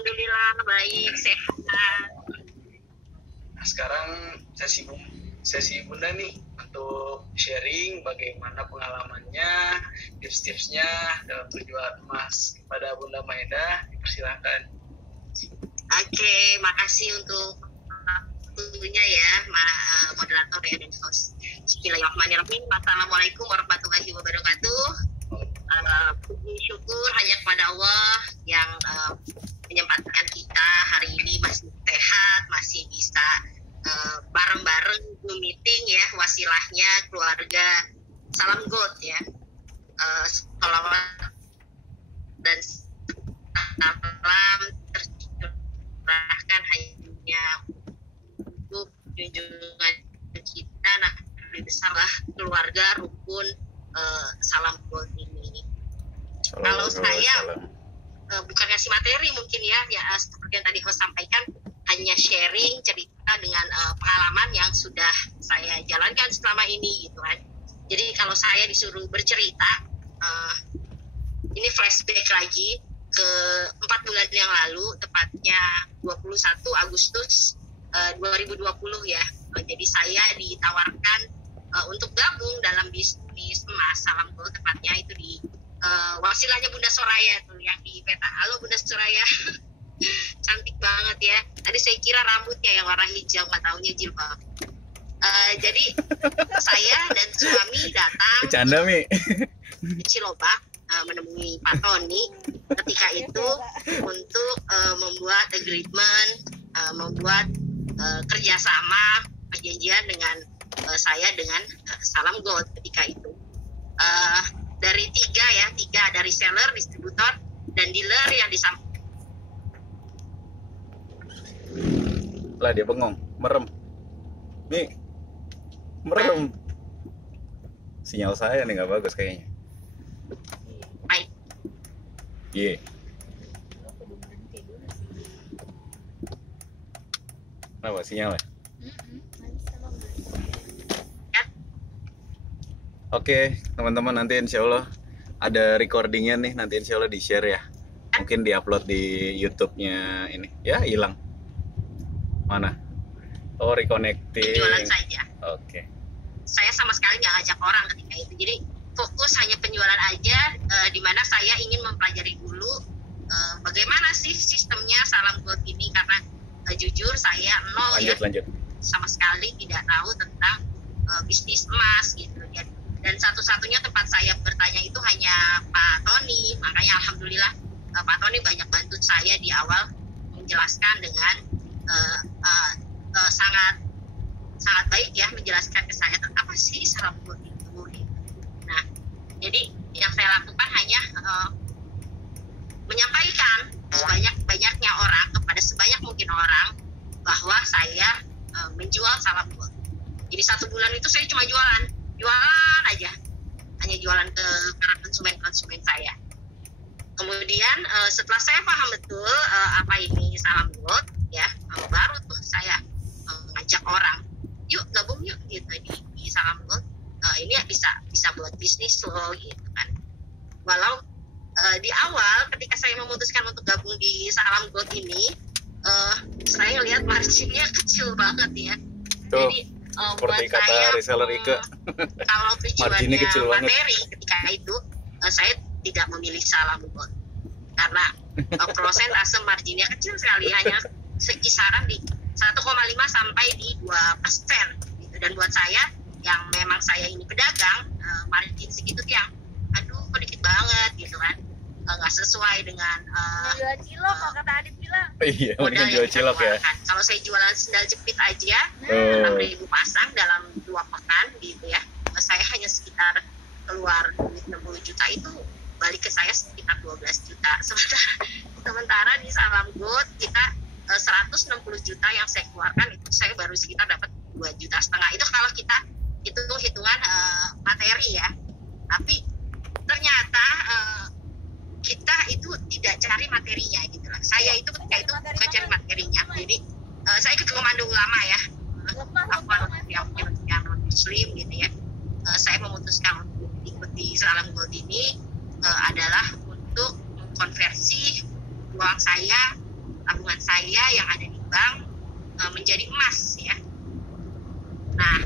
Alhamdulillah baik, sehat. Nah, sekarang sesi Bunda nih untuk sharing bagaimana pengalamannya, tips-tipsnya dalam berjualan emas kepada Bunda Maeda. Dipersilahkan. Oke, makasih untuk waktunya ya, moderator ya dan host. Bismillahirrahmanirrahim. Assalamualaikum warahmatullahi wabarakatuh. Puji syukur hanya kepada Allah yang menyempatkan kita hari ini masih sehat, masih bisa bareng-bareng Zoom meeting ya, wasilahnya keluarga Salam Gold ya. Sholawat dan salam tercurahkan hanya untuk junjungan kita, nah besarlah keluarga rukun Salam Gold ini. Kalau saya bukan ngasih materi mungkin ya seperti yang tadi host sampaikan, hanya sharing cerita dengan pengalaman yang sudah saya jalankan selama ini gitu kan. Jadi kalau saya disuruh bercerita, ini flashback lagi ke 4 bulan yang lalu, tepatnya 21 Agustus 2020 ya. Jadi saya ditawarkan untuk gabung dalam bisnis emas Salam Gold, tepatnya itu di wasilahnya Bunda Soraya tuh yang di peta. Halo Bunda Soraya. Cantik banget ya. Tadi saya kira rambutnya yang warna hijau, nggak taunya jilbab. Jadi saya dan suami datang bercanda Mi di Cilobak menemui Pak Tony ketika itu untuk membuat agreement, membuat kerjasama perjanjian dengan saya dengan Salam Gold ketika itu. Dari tiga dari reseller, distributor, dan dealer yang disampaikan. lah dia bengong, merem nih, merem. Sinyal saya nih nggak bagus kayaknya. Baik. Iya. Kenapa sinyalnya? Oke, teman-teman, nanti insya Allah ada recordingnya nih, nanti insya Allah di share ya. Mungkin diupload di YouTube-nya ini. Ya, hilang. Mana? Oh, reconnecting. Penjualan saja. Oke. Saya sama sekali nggak ngajak orang ketika itu. Jadi fokus hanya penjualan aja, di mana saya ingin mempelajari dulu bagaimana sih sistemnya Salam Gold ini, karena jujur saya nol lanjut. Sama sekali tidak tahu tentang bisnis emas gitu. Dan satu-satunya tempat saya bertanya itu hanya Pak Tony. Makanya alhamdulillah Pak Tony banyak bantu saya di awal, menjelaskan dengan sangat baik ya, menjelaskan ke saya apa sih Salam Gold itu. Nah, jadi yang saya lakukan hanya menyampaikan sebanyak-banyaknya orang, kepada sebanyak mungkin orang, bahwa saya menjual Salam Gold. Jadi 1 bulan itu saya cuma jualan aja, hanya jualan ke para konsumen saya. Kemudian setelah saya paham betul apa ini Salam Gold ya, baru tuh saya ngajak orang, yuk gabung yuk gitu di Salam Gold. Ini bisa buat bisnis loh gitu kan. Walau di awal ketika saya memutuskan untuk gabung di Salam Gold ini, saya lihat marginnya kecil banget ya. Tuh. Jadi Seperti buat kata saya, reseller Ike, kalau marginnya kecil tujuannya banget. materi ketika itu, saya tidak memilih Salam Gold karena prosentase marginnya kecil sekali, hanya sekisaran di 1,5 sampai di 2%. Gitu. Dan buat saya yang memang saya ini pedagang, margin segitu yang aduh kok dikit banget gitu kan, nggak sesuai dengan jual cilok kalau kata Adit bilang. Iya, modal mending yang jual kita cilok ya. keluarkan. Kalau saya jualan sendal jepit aja 6.000 pasang dalam 2 pekan gitu ya, saya hanya sekitar keluar duit 60 juta, itu balik ke saya sekitar 12 juta. Sementara di Salam Gold kita 160 juta yang saya keluarkan, itu saya baru sekitar dapat 2,5 juta. Itu kalau kita hitungan materi ya. Tapi ternyata kita itu tidak cari materinya gitu lah. Saya itu ketika itu bukan cari materinya. Jadi saya ikut komando ulama ya, yang non muslim gitu ya. Saya memutuskan untuk ikuti Salam Gold ini adalah untuk konversi uang saya saya yang ada di bank menjadi emas ya. Nah,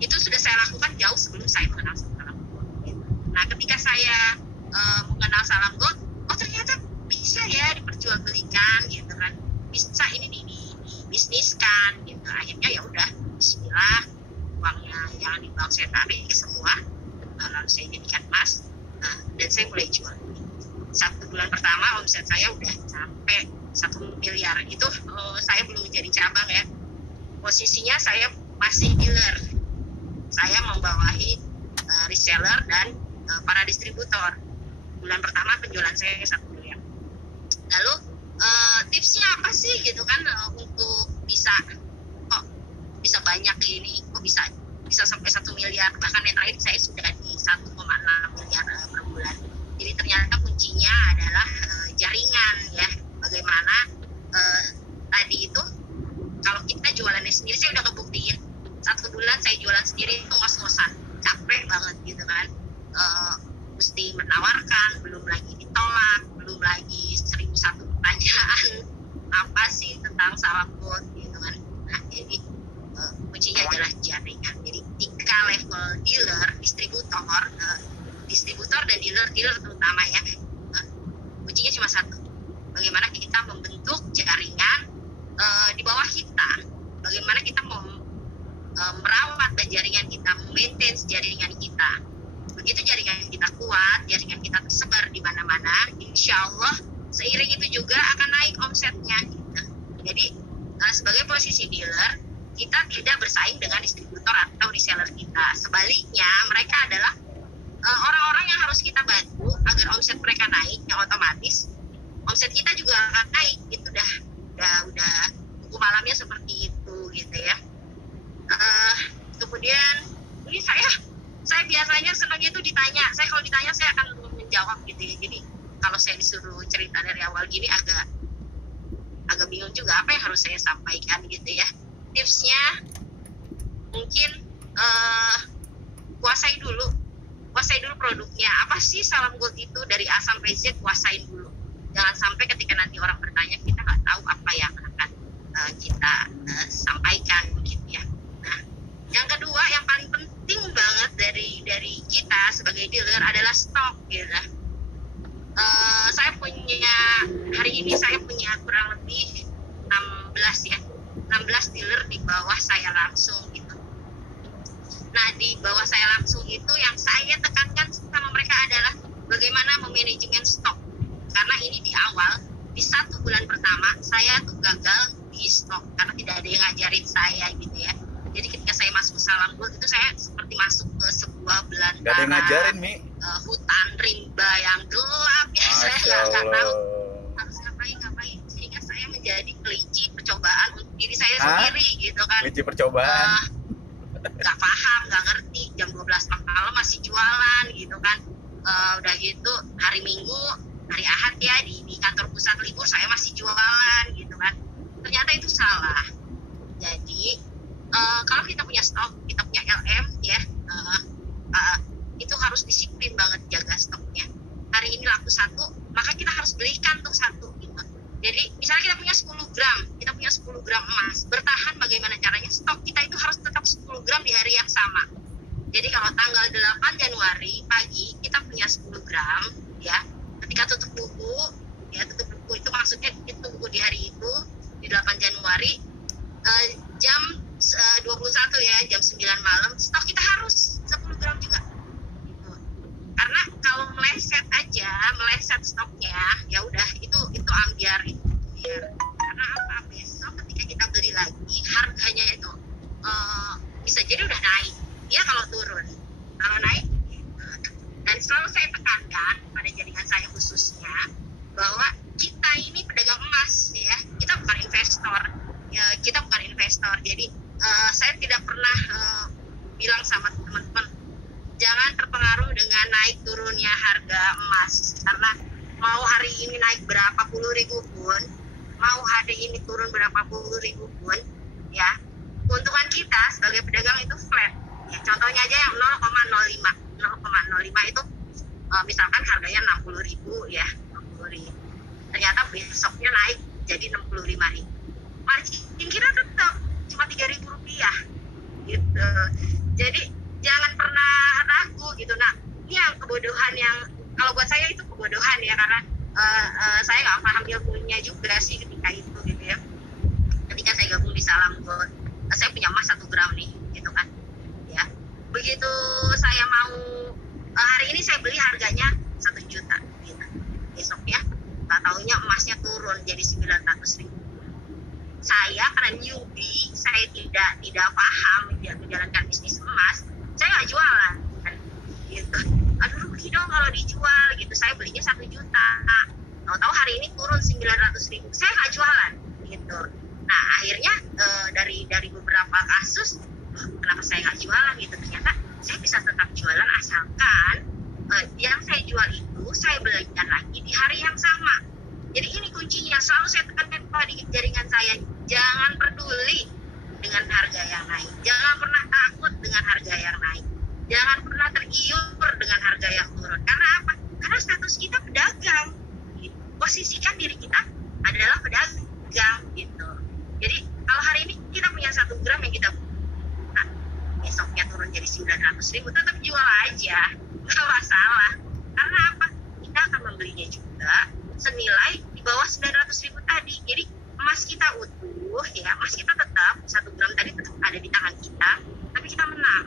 itu sudah saya lakukan jauh sebelum saya mengenal salam gold. Nah, ketika saya mengenal salam gold, oh ternyata bisa ya diperjualbelikan gitu kan, bisa ini dibisniskan gitu. Akhirnya ya udah, Bismillah, uangnya yang di bank saya tarik semua, lalu saya jadikan emas, dan saya mulai jual. 1 bulan pertama omset saya udah sampai 1 miliar. Itu saya belum menjadi cabang ya. Posisinya saya masih dealer. Saya membawahi reseller dan para distributor. Bulan pertama penjualan saya 1 miliar. Lalu tipsnya apa sih gitu kan untuk bisa banyak ini, kok bisa sampai 1 miliar, bahkan yang terakhir saya sudah di 1,6 miliar per bulan. Jadi ternyata kuncinya adalah jaringan ya. Bagaimana tadi itu kalau kita jualannya sendiri, saya udah kebuktiin 1 bulan saya jualan sendiri itu ngos-ngosan, capek banget gitu kan. Mesti menawarkan, belum lagi ditolak, belum lagi 1001 pertanyaan apa sih tentang salam gold gitu kan. Nah, jadi kuncinya adalah jaringan. Jadi 3 level dealer, distributor dan dealer terutama ya, kuncinya cuma 1, bagaimana kita membentuk jaringan di bawah kita, bagaimana kita merawat dan jaringan kita, maintain jaringan kita. Begitu jaringan kita kuat, jaringan kita tersebar di mana-mana, insya Allah seiring itu juga akan naik omsetnya gitu. Jadi sebagai posisi dealer, kita tidak bersaing dengan distributor atau reseller kita. Sebaliknya, mereka adalah orang-orang yang harus kita bantu agar omset mereka naik, yang otomatis omset kita juga akan naik. Itu udah hukum alamnya seperti itu gitu ya. Kemudian ini saya biasanya senangnya itu ditanya. Kalau ditanya saya akan menjawab gitu ya. Jadi kalau saya disuruh cerita dari awal gini agak bingung juga apa yang harus saya sampaikan gitu ya. Tipsnya mungkin kuasai dulu produknya. Apa sih salam gold itu dari A sampai Z, kuasain dulu. Jangan sampai ketika nanti orang bertanya kita nggak tahu apa yang akan kita sampaikan gitu ya. Nah, yang kedua yang paling penting banget dari kita sebagai dealer adalah stok gitu. Hari ini saya punya kurang lebih 16 dealer di bawah saya langsung gitu. Nah, di bawah saya langsung itu yang saya tekankan sama mereka adalah bagaimana memanajemen stok. Karena ini di awal, di 1 bulan pertama saya tuh gagal di stok karena tidak ada yang ngajarin saya gitu ya. Jadi ketika saya masuk salam gold itu saya seperti masuk ke sebuah belantara hutan rimba yang gelap ya. Saya nggak tahu harus ngapain, sehingga saya menjadi kelinci percobaan untuk diri saya sendiri gitu kan. Kelinci percobaan. Nggak paham, nggak ngerti, jam 12 malam masih jualan gitu kan. Udah gitu hari Minggu, hari Ahad ya di kantor pusat libur saya masih jualan gitu kan. Ternyata itu salah. Jadi kalau kita punya stok, kita punya LM ya, itu harus disiplin banget jaga stoknya. Hari ini laku 1, maka kita harus belikan tuh 1 gitu. Jadi misalnya kita punya 10 gram emas, bertahan bagaimana caranya stok kita itu harus tetap 10 gram di hari yang sama. Jadi kalau tanggal 8 Januari pagi kita punya 10 gram ya, ketika tutup buku itu maksudnya itu buku di hari itu di 8 Januari jam 21 ya, jam 9 malam stok kita harus 10 gram juga gitu. Karena kalau meleset stoknya ya udah itu ambiar itu. Karena apa, besok ketika kita beli lagi harganya itu bisa jadi udah naik ya kalau turun, kalau naik dan selalu saya tekankan pada jaringan saya khususnya bahwa kita ini pedagang emas ya, kita bukan investor. Jadi saya tidak pernah bilang sama teman-teman jangan terpengaruh dengan naik turunnya harga emas, karena mau hari ini naik berapa puluh ribu pun, mau hari ini turun berapa puluh ribu pun ya, keuntungan kita sebagai pedagang itu flat ya. Contohnya aja yang 0,05 itu misalkan harganya 60.000 ya, 60.000, ternyata besoknya naik jadi 65.000. Margin kita tetap cuma 3.000 rupiah gitu. Jadi jangan pernah ragu gitu. Nah, ini yang kebodohan yang kalau buat saya itu kebodohan ya, karena saya nggak paham ilmunya juga sih ketika itu gitu ya. Ketika saya gabung di Salam Gold, saya punya emas 1 gram nih gitu kan ya. Begitu saya mau hari ini saya beli harganya 1 juta gitu. Besoknya nggak taunya emasnya turun jadi 900.000. Saya karena newbie, saya tidak paham, tidak menjalankan bisnis emas, saya nggak jualan gitu. Aduh rugi dong kalau dijual gitu. Saya belinya 1 juta, tahu-tahu hari ini turun 900.000, saya nggak jualan gitu. Nah akhirnya dari beberapa kasus, kenapa saya nggak jualan gitu, ternyata saya bisa tetap jualan asalkan yang saya jual itu saya belikan lagi di hari yang sama. Jadi ini kuncinya, selalu saya tekankan pada jaringan saya, jangan peduli dengan harga yang naik, jangan pernah takut dengan harga yang naik, jangan pernah tergiur dengan harga yang turun. Karena apa? Karena status kita pedagang, posisikan diri kita adalah pedagang gitu. Jadi kalau hari ini kita punya 1 gram yang kita nah, besoknya turun jadi 900.000, tetap jual aja, nggak masalah. Karena apa? Kita akan membelinya juga senilai di bawah 900.000 tadi. Jadi emas kita utuh ya, emas kita tetap 1 gram tadi tetap ada di tangan kita, tapi kita menang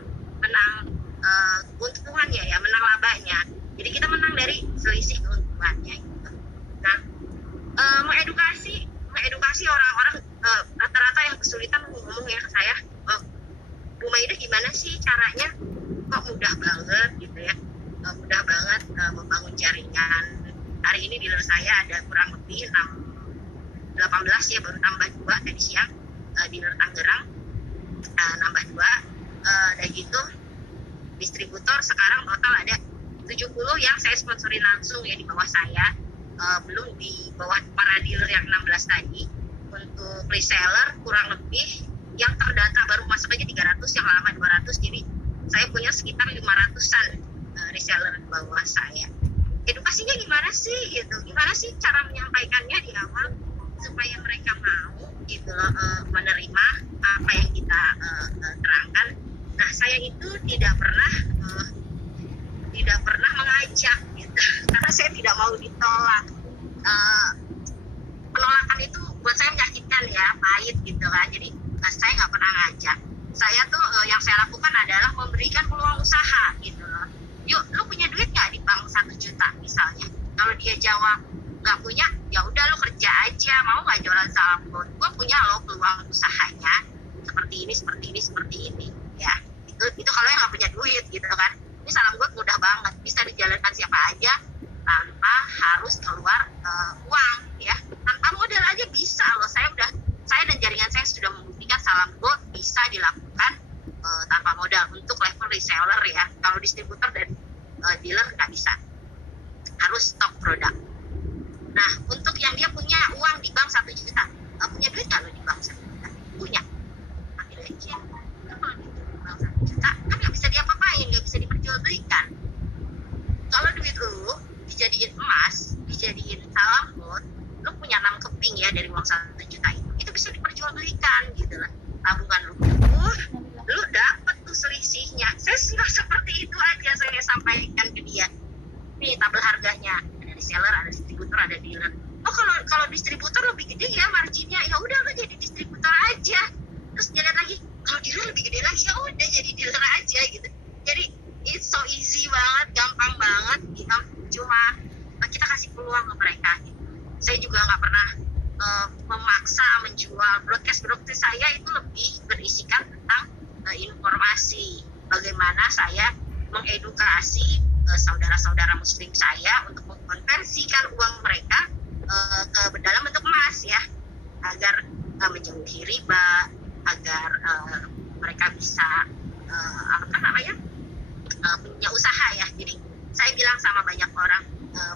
keuntungannya ya, menang labanya. Jadi kita menang dari selisih keuntungannya gitu. Nah, mengedukasi orang-orang, rata-rata yang kesulitan ngomong ya ke saya, Bu Maida gimana sih caranya? Kok mudah banget gitu ya, mudah banget membangun jaringan. Hari ini dealer saya ada kurang lebih 18 ya, baru tambah 2 tadi siang. Dealer Tangerang nambah 2, dan gitu distributor sekarang total ada 70 yang saya sponsorin langsung ya di bawah saya, belum di bawah para dealer yang 16 tadi. Untuk reseller kurang lebih yang terdata baru masuk aja 300, yang lama 200, jadi saya punya sekitar 500-an reseller di bawah saya. Edukasinya gimana sih gitu, gimana sih cara menyampaikannya di awal supaya mereka mau gitu menerima apa yang kita terangkan. Nah saya itu tidak pernah mengajak gitu karena saya tidak mau ditolak. Penolakan itu buat saya menyakitkan ya, pahit gitu kan. Jadi saya nggak pernah ngajak. Saya tuh yang saya lakukan adalah memberikan peluang usaha gitu loh. Yuk, lu punya duit nggak di bank 1 juta misalnya? Kalau dia jawab nggak punya, ya udah lu kerja aja. Mau nggak jualan Salam Gold? Gue punya lo peluang usahanya seperti ini ya. Itu kalau yang nggak punya duit gitu kan. Ini Salam Gold mudah banget, bisa dijalankan siapa aja tanpa harus keluar uang ya. Tanpa modal aja bisa loh. Saya dan jaringan saya sudah membuktikan Salam Gold bisa dilakukan tanpa modal untuk level reseller ya. Kalau distributor dan dealer nggak bisa, harus stok produk. Nah untuk yang dia punya uang di bank 1 juta, punya duit nggak lo di bank 1 juta? Punya, ambil aja. Kalau di bank 1 juta kan nggak bisa diapa-apain, nggak bisa diperjualbelikan. Kalau duit lo dijadiin emas, dijadiin Salam Gold, lo punya 6 keping ya dari uang 1 juta itu bisa diperjualbelikan gitu lah. Tabungan lu dapet tuh selisihnya. Saya sudah seperti itu aja saya sampaikan ke dia. Nih tabel harganya, ada reseller, ada distributor, ada dealer. Oh kalau distributor lebih gede ya marginnya, ya udah lo jadi distributor aja. Terus jalan lagi, kalau dealer lebih gede lagi, ya udah jadi dealer aja gitu. Jadi it's so easy banget, gampang banget gitu. Cuma kita kasih peluang ke mereka gitu. Saya juga nggak pernah memaksa menjual. Broadcast saya itu lebih berisikan tentang informasi bagaimana saya mengedukasi saudara-saudara muslim saya untuk mengkonversikan uang mereka ke dalam bentuk emas ya, agar menjauhi riba, agar mereka bisa punya usaha ya. Jadi saya bilang sama banyak orang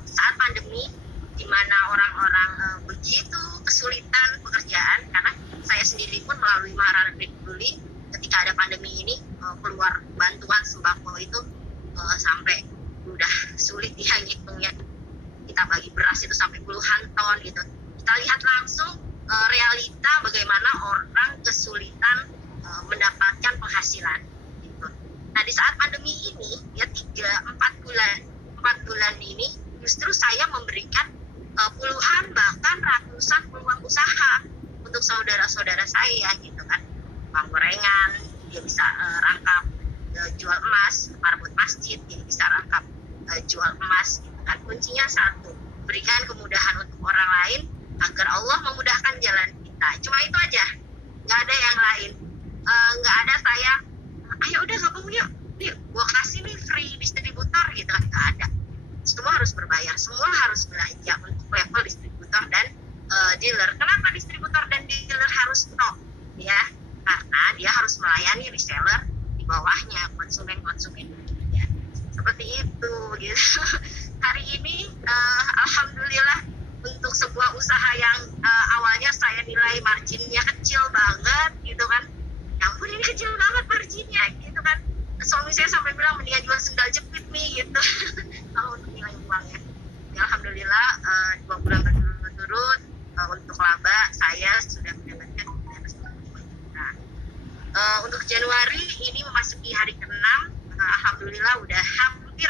saat pandemi di mana orang-orang begitu kesulitan pekerjaan, karena saya sendiri pun melalui Maharani Peduli ketika ada pandemi ini keluar bantuan sembako itu sampai udah sulit ya ngitungnya. Kita bagi beras itu sampai puluhan ton gitu. kita lihat langsung realita bagaimana orang kesulitan mendapatkan penghasilan gitu. Nah di saat pandemi ini ya 4 bulan ini justru saya memberikan puluhan bahkan ratusan peluang usaha untuk saudara-saudara saya gitu kan. Bang gorengan, dia bisa rangkap jual emas, marbot masjid, dia bisa rangkap jual emas gitu kan. Kuncinya satu, berikan kemudahan untuk orang lain agar Allah memudahkan jalan kita. Cuma itu aja, nggak ada yang lain. Nggak ada saya, ayo udah gabung yuk, gua kasih nih free distributor gitu kan. Nggak ada, semua harus berbayar, semua harus belanja untuk level distributor dan dealer. Kenapa distributor dan dealer harus stop? Ya, karena dia harus melayani reseller di bawahnya, konsumen-konsumen ya. Seperti itu gitu. Hari ini alhamdulillah untuk sebuah usaha yang awalnya saya nilai marginnya kecil banget gitu kan. Ya ampun ini kecil banget marginnya gitu kan. Suami saya sampai bilang mendingan jual sendal jepit nih gitu. Kalau untuk nilai uangnya. Ya alhamdulillah 2 bulan berturut-turut untuk laba saya sudah mendapatkan 325 juta. Untuk Januari ini memasuki hari ke-6, alhamdulillah udah hampir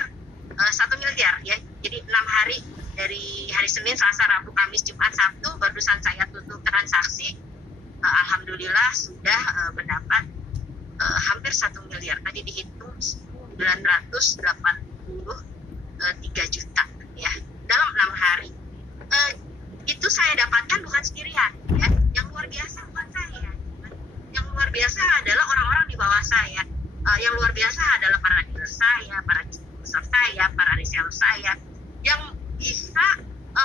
1 miliar ya. Jadi 6 hari dari hari Senin, Selasa, Rabu, Kamis, Jumat, Sabtu barusan saya tutup transaksi. Alhamdulillah sudah mendapat hampir 1 miliar. Tadi dihitung 983 juta ya dalam 6 hari. Itu saya dapatkan bukan sendirian ya. Yang luar biasa bukan saya. Yang luar biasa adalah orang-orang di bawah saya. Yang luar biasa adalah para dealer saya, para distributor saya, para reseller saya yang bisa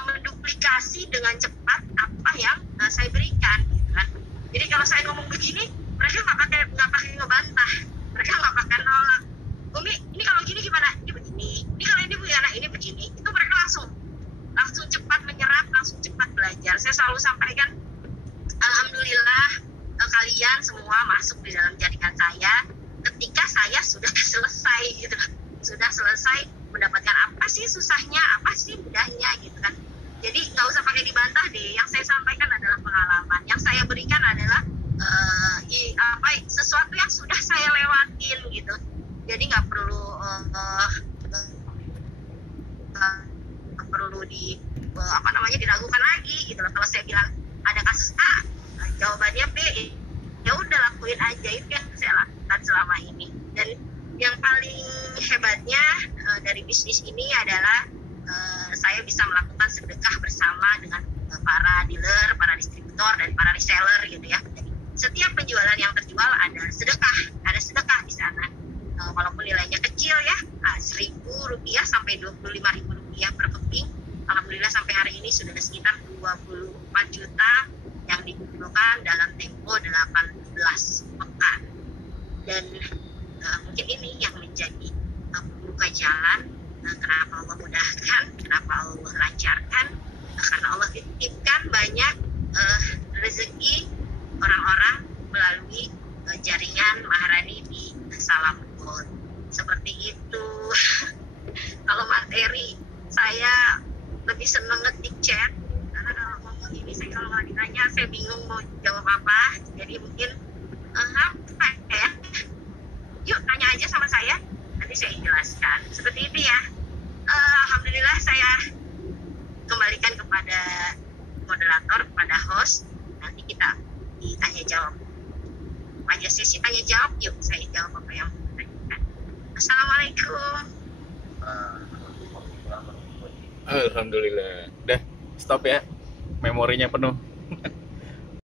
menduplikasi dengan cepat apa yang saya berikan gitu kan. Jadi kalau saya ngomong begini, mereka nggak pakai ngebantah, mereka nggak pakai nolak. Umi, ini kalau gini gimana? Ini begini. Ini kalau ini gimana? Ini begini. Itu mereka langsung cepat menyerap, langsung cepat belajar. Saya selalu sampaikan, alhamdulillah kalian semua masuk di dalam jaringan saya ketika saya sudah selesai gitu kan. Sudah selesai mendapatkan apa sih susahnya, apa sih mudahnya gitu kan. Jadi nggak usah pakai dibantah deh. Yang saya sampaikan adalah pengalaman. Yang saya berikan adalah sesuatu yang sudah saya lewatin gitu. Jadi nggak perlu diragukan lagi gitu loh. Kalau saya bilang ada kasus A, jawabannya B, ya udah lakuin aja. Itu yang saya lakukan selama ini. Dan yang paling hebatnya dari bisnis ini adalah saya bisa melakukan sedekah bersama dengan para dealer, para distributor, dan para reseller gitu ya. Jadi, setiap penjualan yang terjual ada sedekah di sana. Walaupun nilainya kecil ya, Rp1.000 sampai Rp25.000 per keping. Alhamdulillah sampai hari ini sudah sekitar 24 juta yang dikumpulkan dalam tempo 18 pekan. Dan mungkin ini yang menjadi pembuka jalan. Kenapa Allah mudahkan, kenapa Allah lancarkan, karena Allah titipkan banyak rezeki orang-orang melalui jaringan Maharani di Salam Gold. Seperti itu. Kalau materi saya lebih seneng ngetik chat, karena kalau ngomong ini saya kalau nggak ditanya saya bingung mau jawab apa. Jadi mungkin apa ya? Yuk tanya aja sama saya, nanti saya jelaskan. Seperti itu ya. Alhamdulillah saya kembalikan kepada moderator, kepada host. Nanti kita ditanya jawab. Aja sesi tanya jawab, yuk saya jawab apa yang ditanyakan. Assalamualaikum. Alhamdulillah. Udah, stop ya. Memorinya penuh.